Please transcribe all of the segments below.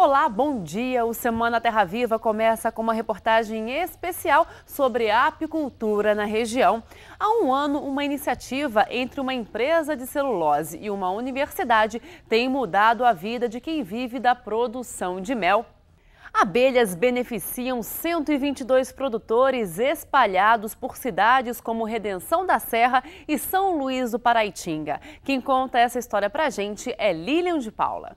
Olá, bom dia! O Semana Terra Viva começa com uma reportagem especial sobre a apicultura na região. Há um ano, uma iniciativa entre uma empresa de celulose e uma universidade tem mudado a vida de quem vive da produção de mel. Abelhas beneficiam 122 produtores espalhados por cidades como Redenção da Serra e São Luís do Paraitinga. Quem conta essa história pra gente é Lilian de Paula.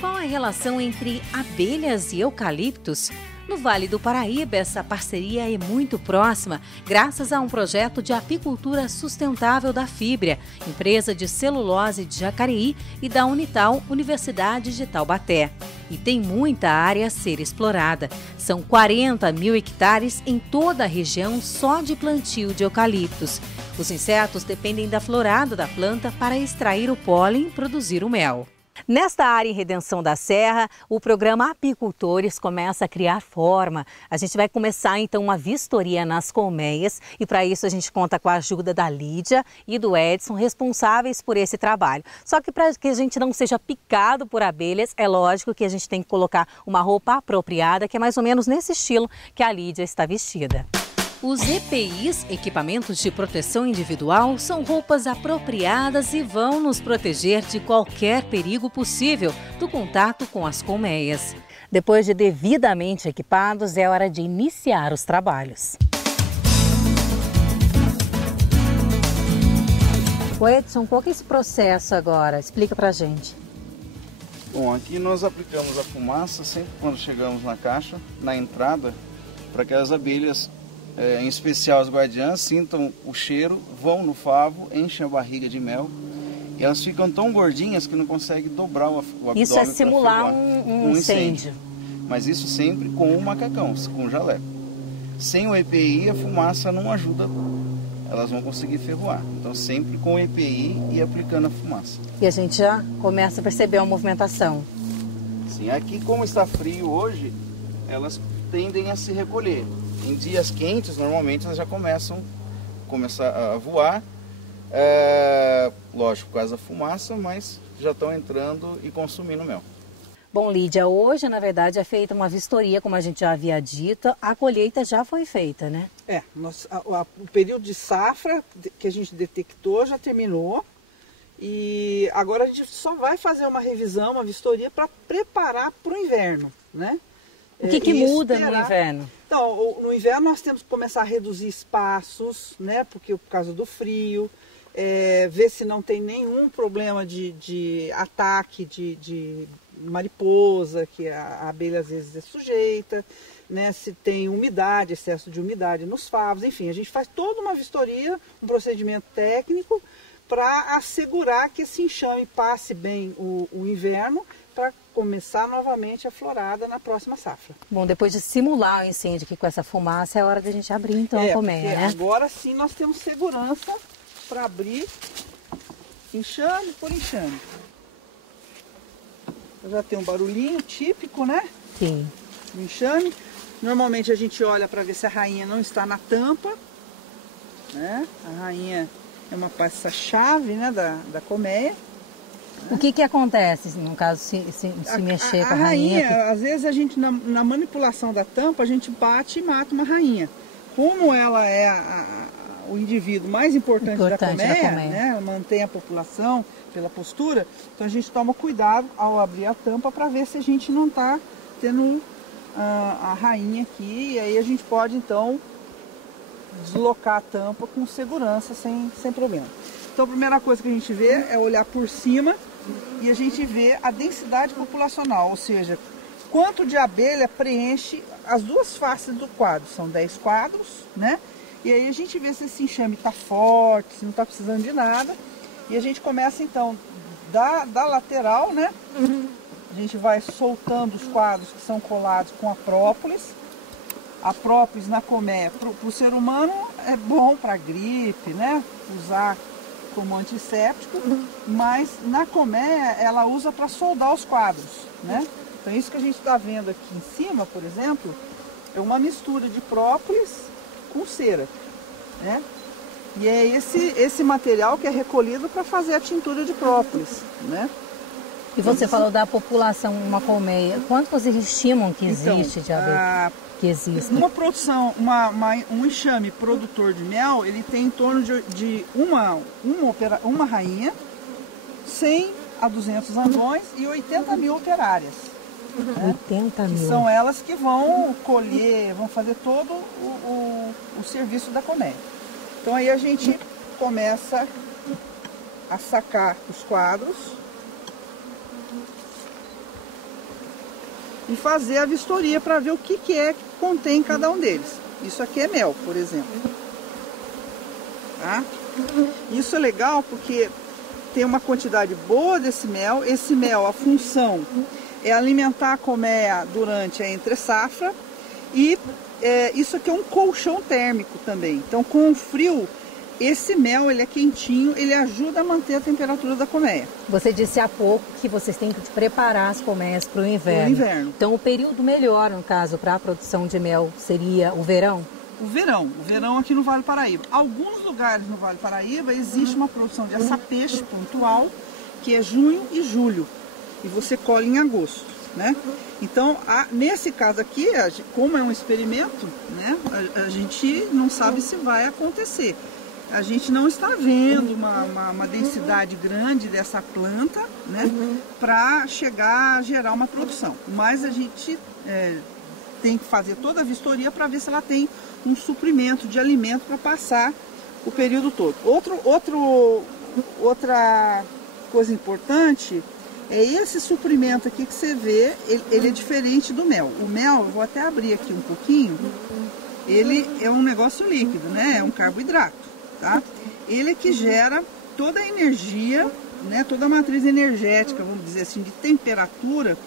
Qual a relação entre abelhas e eucaliptos? No Vale do Paraíba, essa parceria é muito próxima, graças a um projeto de apicultura sustentável da Fibria, empresa de celulose de Jacareí, e da Unital, Universidade de Taubaté. E tem muita área a ser explorada. São 40 mil hectares em toda a região só de plantio de eucaliptos. Os insetos dependem da florada da planta para extrair o pólen e produzir o mel. Nesta área em Redenção da Serra, o programa Apicultores começa a criar forma. A gente vai começar então uma vistoria nas colmeias e para isso a gente conta com a ajuda da Lídia e do Edson, responsáveis por esse trabalho. Só que para que a gente não seja picado por abelhas, é lógico que a gente tem que colocar uma roupa apropriada, que é mais ou menos nesse estilo que a Lídia está vestida. Os EPIs, equipamentos de proteção individual, são roupas apropriadas e vão nos proteger de qualquer perigo possível do contato com as colmeias. Depois de devidamente equipados, é hora de iniciar os trabalhos. O Edson, qual que é esse processo agora? Explica pra gente. Bom, aqui nós aplicamos a fumaça sempre quando chegamos na caixa, na entrada, para que as abelhas, em especial as guardiãs, sintam o cheiro, vão no favo, enchem a barriga de mel e elas ficam tão gordinhas que não conseguem dobrar o abdômen. Isso é simular um incêndio. Mas isso sempre com o macacão, com o jaleco. Sem o EPI a fumaça não ajuda, elas vão conseguir ferroar. Então sempre com o EPI e aplicando a fumaça. E a gente já começa a perceber a movimentação. Sim, aqui como está frio hoje, elas tendem a se recolher. Em dias quentes, normalmente, elas já começam a voar, lógico, por causa da fumaça, mas já estão entrando e consumindo mel. Bom, Lídia, hoje, na verdade, é feita uma vistoria, como a gente já havia dito, a colheita já foi feita, né? O período de safra que a gente detectou já terminou e agora a gente só vai fazer uma revisão, uma vistoria para preparar para o inverno, né? O que muda no inverno? Então, no inverno nós temos que começar a reduzir espaços, né? Por causa do frio, ver se não tem nenhum problema de ataque de mariposa, que a abelha às vezes é sujeita, né? Se tem umidade, excesso de umidade nos favos, enfim, a gente faz toda uma vistoria, um procedimento técnico para assegurar que esse enxame passe bem o inverno, para começar novamente a florada na próxima safra. Bom, depois de simular o incêndio aqui com essa fumaça, é hora da gente abrir então a colmeia, né? Agora sim nós temos segurança para abrir enxame por enxame. Já tem um barulhinho típico, né? Sim. Do enxame. Normalmente a gente olha para ver se a rainha não está na tampa, né? A rainha é uma peça-chave, né, da colmeia. O que acontece, no caso, se mexer com a rainha? Às vezes a gente, na manipulação da tampa, a gente bate e mata uma rainha. Como ela é o indivíduo mais importante da colmeia, né? Ela mantém a população pela postura, então a gente toma cuidado ao abrir a tampa para ver se a gente não está tendo a rainha aqui, e aí a gente pode então deslocar a tampa com segurança, sem problema. Então a primeira coisa que a gente vê é olhar por cima e a gente vê a densidade populacional, ou seja, quanto de abelha preenche as duas faces do quadro. São 10 quadros, né? E aí a gente vê se esse enxame está forte, se não está precisando de nada. E a gente começa então da lateral, né? A gente vai soltando os quadros que são colados com a própolis. A própolis na colmeia, para o ser humano, é bom para gripe, né? Usar como antisséptico, mas na colmeia ela usa para soldar os quadros, né? Então isso que a gente está vendo aqui em cima, por exemplo, é uma mistura de própolis com cera, né? E é esse material que é recolhido para fazer a tintura de própolis, né? E você falou da população, uma colmeia. Quanto vocês estimam que existe de abelha? Que existe? Uma produção, um enxame produtor de mel, ele tem em torno de uma rainha, 100 a 200 andões e 80 mil operárias. 80 mil. Que são elas que vão colher, vão fazer todo o serviço da colmeia. Então aí a gente começa a sacar os quadros e fazer a vistoria para ver o que é que contém cada um deles. Isso aqui é mel, por exemplo. Tá? Isso é legal porque tem uma quantidade boa desse mel. Esse mel, a função é alimentar a colmeia durante a entre-safra e isso aqui é um colchão térmico também. Então, com o frio, esse mel ele é quentinho, ele ajuda a manter a temperatura da colmeia. Você disse há pouco que vocês têm que preparar as colmeias para o inverno. Para o inverno. Então, o período melhor, no caso, para a produção de mel seria o verão? O verão aqui no Vale do Paraíba. Alguns lugares no Vale do Paraíba existe uma produção de açapeixe pontual, que é junho e julho. E você colhe em agosto, né? Então, nesse caso aqui, como é um experimento, né, a gente não sabe se vai acontecer. A gente não está vendo uma densidade grande dessa planta, né, para chegar a gerar uma produção. Mas a gente tem que fazer toda a vistoria para ver se ela tem um suprimento de alimento para passar o período todo. Outra coisa importante é esse suprimento aqui que você vê, ele é diferente do mel. O mel, eu vou até abrir aqui um pouquinho, ele é um negócio líquido, né? É um carboidrato, tá? Ele é que gera toda a energia, né? Toda a matriz energética, vamos dizer assim, de temperatura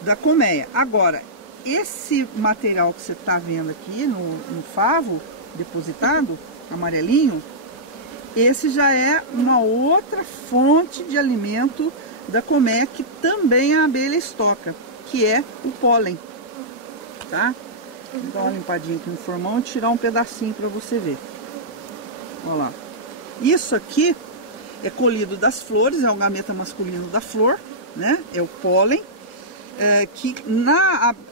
da colmeia. Agora, esse material que você está vendo aqui no favo depositado, amarelinho, esse já é uma outra fonte de alimento da colmeia que também a abelha estoca, que é o pólen, tá? Vou dar uma limpadinha aqui no formão e tirar um pedacinho para você ver. Olha lá. Isso aqui é colhido das flores, é o gameta masculino da flor, né? É o pólen, que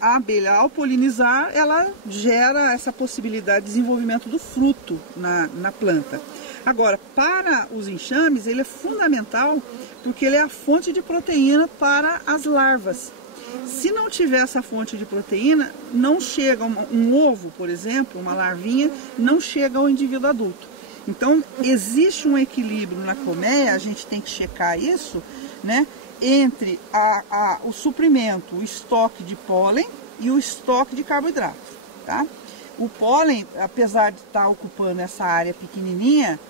a abelha, ao polinizar, ela gera essa possibilidade de desenvolvimento do fruto na planta. Agora, para os enxames, ele é fundamental porque ele é a fonte de proteína para as larvas. Se não tiver essa fonte de proteína, não chega um ovo, por exemplo, uma larvinha, não chega ao indivíduo adulto. Então, existe um equilíbrio na colmeia, a gente tem que checar isso, né, entre o suprimento, o estoque de pólen e o estoque de carboidrato, tá? O pólen, apesar de estar ocupando essa área pequenininha,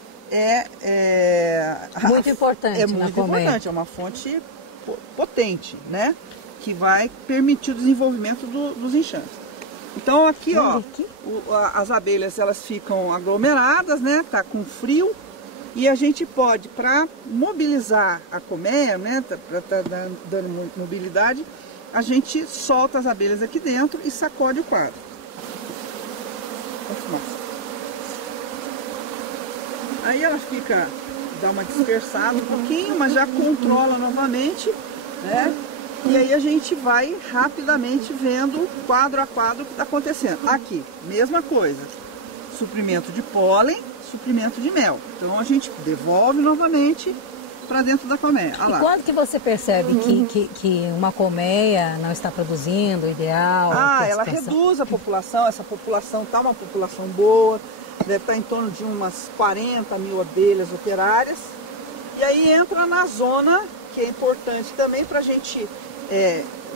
muito importante. É muito importante, é uma fonte potente, né? Que vai permitir o desenvolvimento dos enxames. Então aqui, ó, as abelhas elas ficam aglomeradas, né? Tá com frio e a gente pode, para mobilizar a colmeia, né? Para tá dando mobilidade, a gente solta as abelhas aqui dentro e sacode o quadro. Aí ela dá uma dispersada um pouquinho, mas já controla novamente, né? E aí a gente vai rapidamente vendo quadro a quadro o que está acontecendo. Aqui, mesma coisa, suprimento de pólen, suprimento de mel. Então a gente devolve novamente para dentro da colmeia. Olha lá. E quando que você percebe que uma colmeia não está produzindo o ideal? Ela reduz a população, essa população está uma população boa, deve estar em torno de umas 40 mil abelhas operárias. E aí entra na zona, que é importante também para a gente,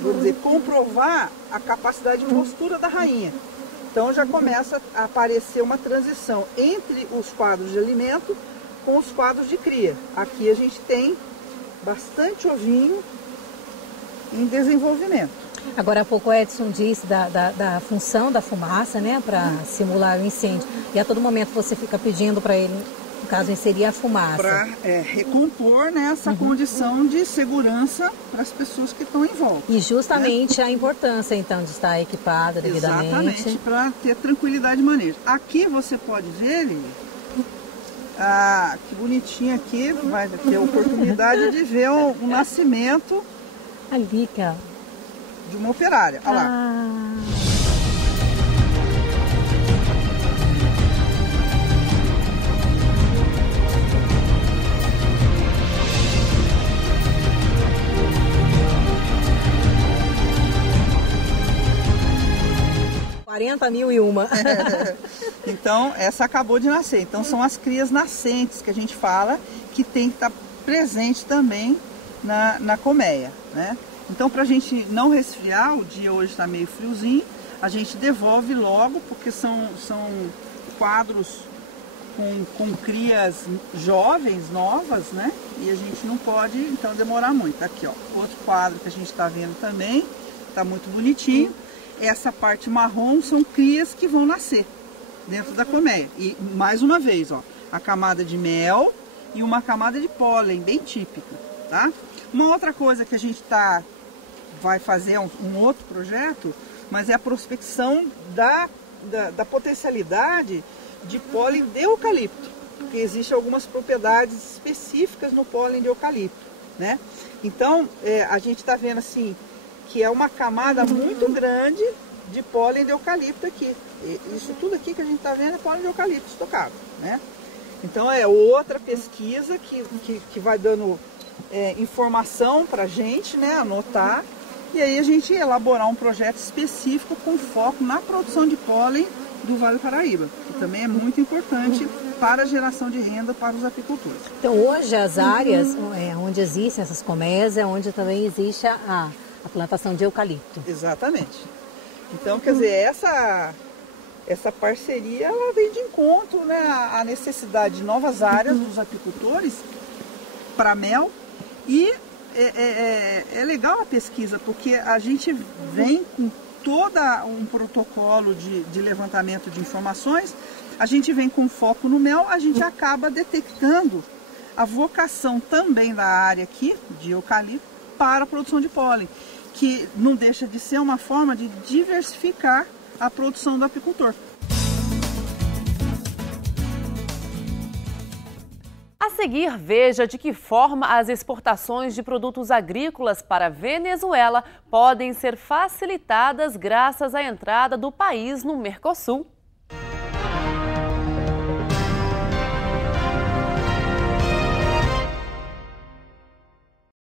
vamos dizer, comprovar a capacidade de postura da rainha. Então já começa a aparecer uma transição entre os quadros de alimento com os quadros de cria. Aqui a gente tem bastante ovinho em desenvolvimento. Agora há pouco o Edson disse da função da fumaça, né, para simular o incêndio. E a todo momento você fica pedindo para ele, no caso, inserir a fumaça. Para recompor, né, essa condição de segurança para as pessoas que estão em volta. E justamente, né, a importância, então, de estar equipada devidamente. Exatamente, para ter tranquilidade de manejo. Aqui você pode ver, Lili, que bonitinho aqui, vai ter a oportunidade de ver o nascimento Ali, que é... De uma operária, olha lá. Então, essa acabou de nascer. Então, são as crias nascentes que a gente fala que tem que estar presente também na colmeia, né? Então, para a gente não resfriar, o dia hoje está meio friozinho, a gente devolve logo, porque são quadros com crias jovens, novas, né? E a gente não pode, então, demorar muito. Aqui, ó, outro quadro que a gente está vendo também, está muito bonitinho. Essa parte marrom são crias que vão nascer dentro da colmeia. E, mais uma vez, ó, a camada de mel e uma camada de pólen, bem típica, tá? Uma outra coisa que a gente vai fazer um outro projeto, mas é a prospecção da potencialidade de pólen de eucalipto, porque existem algumas propriedades específicas no pólen de eucalipto, né? Então, a gente está vendo assim, que é uma camada muito grande de pólen de eucalipto aqui. Isso tudo aqui que a gente está vendo é pólen de eucalipto estocado, né? Então, é outra pesquisa que vai dando informação para a gente, né, anotar, e aí a gente elaborar um projeto específico com foco na produção de pólen do Vale do Paraíba, que também é muito importante para a geração de renda para os apicultores. Então, hoje as áreas onde existem essas colmeias é onde também existe a plantação de eucalipto. Exatamente. Então, quer dizer, essa parceria ela vem de encontro, né, à necessidade de novas áreas dos apicultores para mel. E é legal a pesquisa, porque a gente vem com todo um protocolo de levantamento de informações, a gente vem com foco no mel, a gente acaba detectando a vocação também da área aqui, de eucalipto, para a produção de pólen, que não deixa de ser uma forma de diversificar a produção do apicultor. A seguir, veja de que forma as exportações de produtos agrícolas para a Venezuela podem ser facilitadas graças à entrada do país no Mercosul.